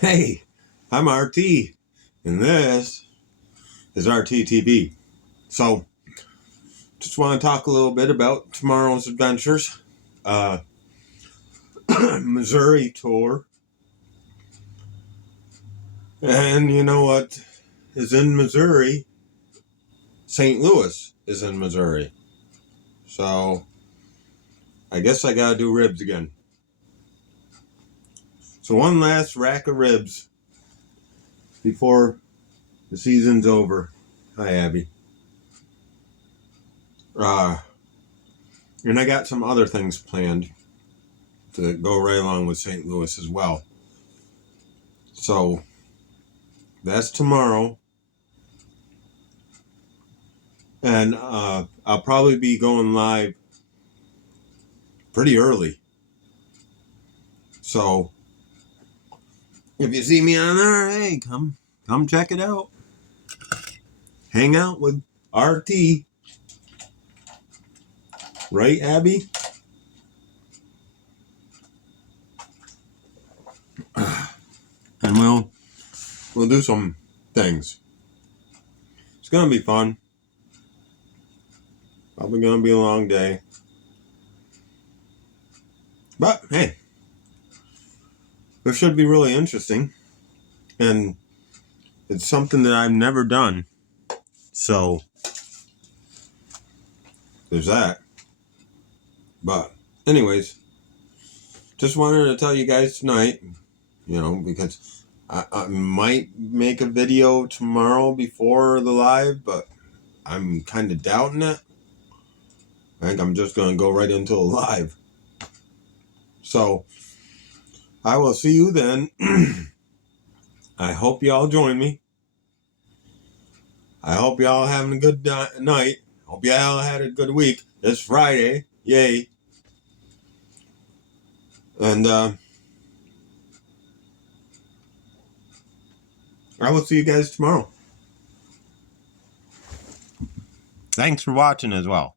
Hey, I'm RT, and this is RTTV. So, just want to talk a little bit about tomorrow's adventures. Uh, Missouri tour. And you know what is in Missouri? St. Louis is in Missouri. So, I guess I gotta do ribs again. So, one last rack of ribs before the season's over. Hi, Abby. And I got some other things planned to go right along with St. Louis as well. So that's tomorrow. And I'll probably be going live pretty early. So if you see me on there, hey, come check it out. Hang out with RT. Right, Abby? And we'll do some things. It's gonna be fun. Probably gonna be a long day. But hey, this should be really interesting. And it's something that I've never done. So there's that. But anyways, just wanted to tell you guys tonight, because I might make a video tomorrow before the live, but I'm kind of doubting it. I think I'm just going to go right into a live. So I will see you then. I hope y'all join me. I hope y'all having a good night. Hope y'all had a good week. It's Friday. Yay. And I will see you guys tomorrow. Thanks for watching as well.